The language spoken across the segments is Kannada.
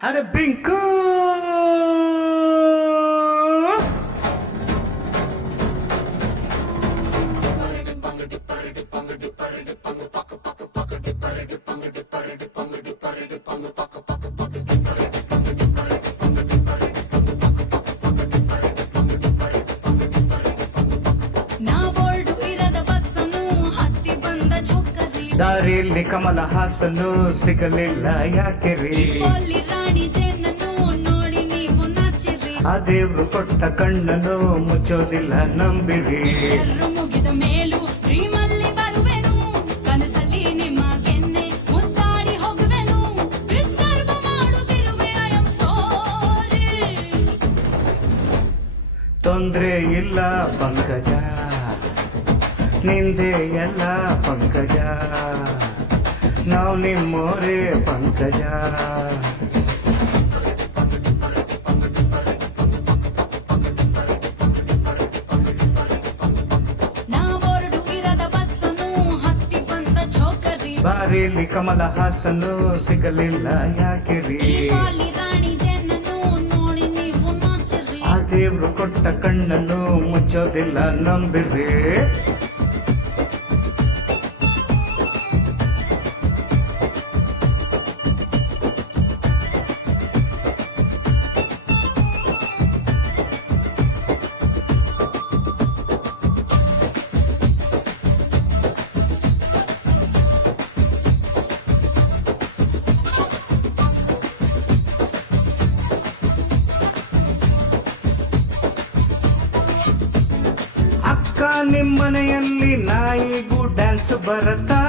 ಅರೆ ಬಿಂಕು ದಾರಿಯಲ್ಲಿ ಕಮಲ ಹಾಸನು ಸಿಗಲಿಲ್ಲ ಯಾಕೆರಿ ರಾಣಿ ಜೇನನ್ನು ನೋಡಿ ನೀವು ನಾಚಿರಿ ಆ ದೇವ್ರು ಕೊಟ್ಟ ಕಣ್ಣನು ಮುಚ್ಚೋದಿಲ್ಲ ನಂಬಿರಿ ಚರ್ರು ಮುಗಿದ ಮೇಲೂ ಡ್ರೀಮಲ್ಲಿ ಬರುವೆನು ಕನಸಲ್ಲಿ ನಿಮ್ಮ ಗೆನ್ನೆ ಮುದ್ದಾಡಿ ಹೋಗುವೆನು ಡಿಸ್ಟರ್ಬ್ ಮಾಡುತ್ತಿರುವೆ ಐ ಆಮ್ ಸಾರಿ ತೊಂದ್ರೆ ಇಲ್ಲ ಪಂಕಜ ನಿಂದೆ ಎಲ್ಲ ಪಂಕಜ ನಾವು ನಿಮ್ಮೋರೇ ಪಂಕಜ ನಾವೊರಡು ಇರದ ಬಸ್ಸನ್ನು ಹತ್ತಿ ಬಂದ ಚೋಕರಿ ದಾರಿಯಲ್ಲಿ ಕಮಲ ಹಾಸನು ಸಿಗಲಿಲ್ಲ ಯಾಕೆರಿ ಅಲ್ಲಿ ರಾಣಿ ಜೇನನ್ನು ನೋಡಿ ನೀವು ನಾಚಿರಿ ಆ ದೇವ್ರು ಕೊಟ್ಟ ಕಣ್ಣನ್ನು ಮುಚ್ಚೋದಿಲ್ಲ ನಂಬಿರಿ ನಿಮ್ಮನೆಯಲ್ಲಿ ನಾಯಿಗೂ ಡ್ಯಾನ್ಸ್ ಬರತ್ತಾ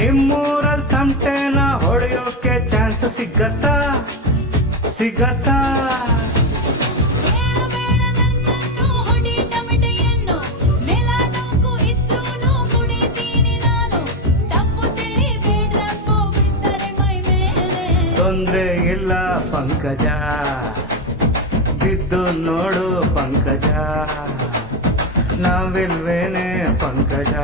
ನಿಮ್ಮೂರಲ್ಲಿ ತಮಟೆನ ಹೊಡೆಯೋಕೆ ಚಾನ್ಸ್ ಸಿಗತ್ತಾ ತೊಂದ್ರೆ ಇಲ್ಲ ಪಂಕಜ ಬಿದ್ದು ನೋಡು ಪಂಕಜ ನಾವಿಲ್ವೇನೆ ಪಂಕಜ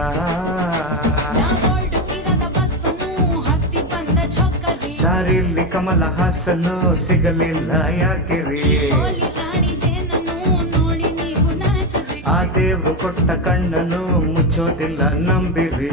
ದಾರಿಯಲ್ಲಿ ಕಮಲ ಹಾಸನು ಸಿಗಲಿಲ್ಲ ಯಾಕೆರಿ ಆ ದೇವ್ರು ಕೊಟ್ಟ ಕಣ್ಣನು ಮುಚ್ಚೋದಿಲ್ಲ ನಂಬಿರಿ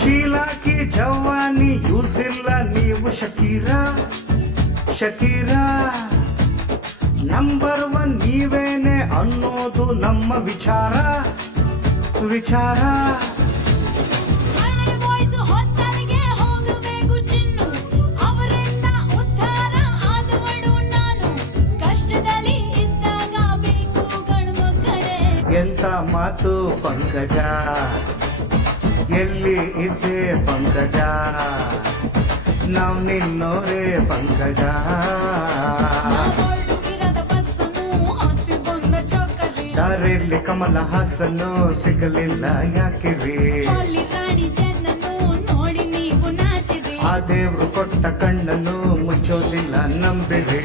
ಶೀಲಾಕಿ ಜವಾನಿ ಯೂಸ್ ಇಲ್ಲ ನೀವು ಶಕೀರಾ ನಂಬರ್ 1 ನೀವೇನೆ ಅನ್ನೋದು ನಮ್ಮ ವಿಚಾರ ಎಂತ ಮಾತು ಪಂಕಜ ಎಲ್ಲಿ ಇದ್ದೆ ಪಂಕಜ ನಾವು ನಿನ್ನೋರೇ ಪಂಕಜ ದಾರಿಯಲ್ಲಿ ಕಮಲ ಹಾಸನು ಸಿಗಲಿಲ್ಲ ಯಾಕಿರಿ ಆ ದೇವ್ರು ಕೊಟ್ಟ ಕಣ್ಣನ್ನು ಮುಚ್ಚೋದಿಲ್ಲ ನಂಬಿರಿ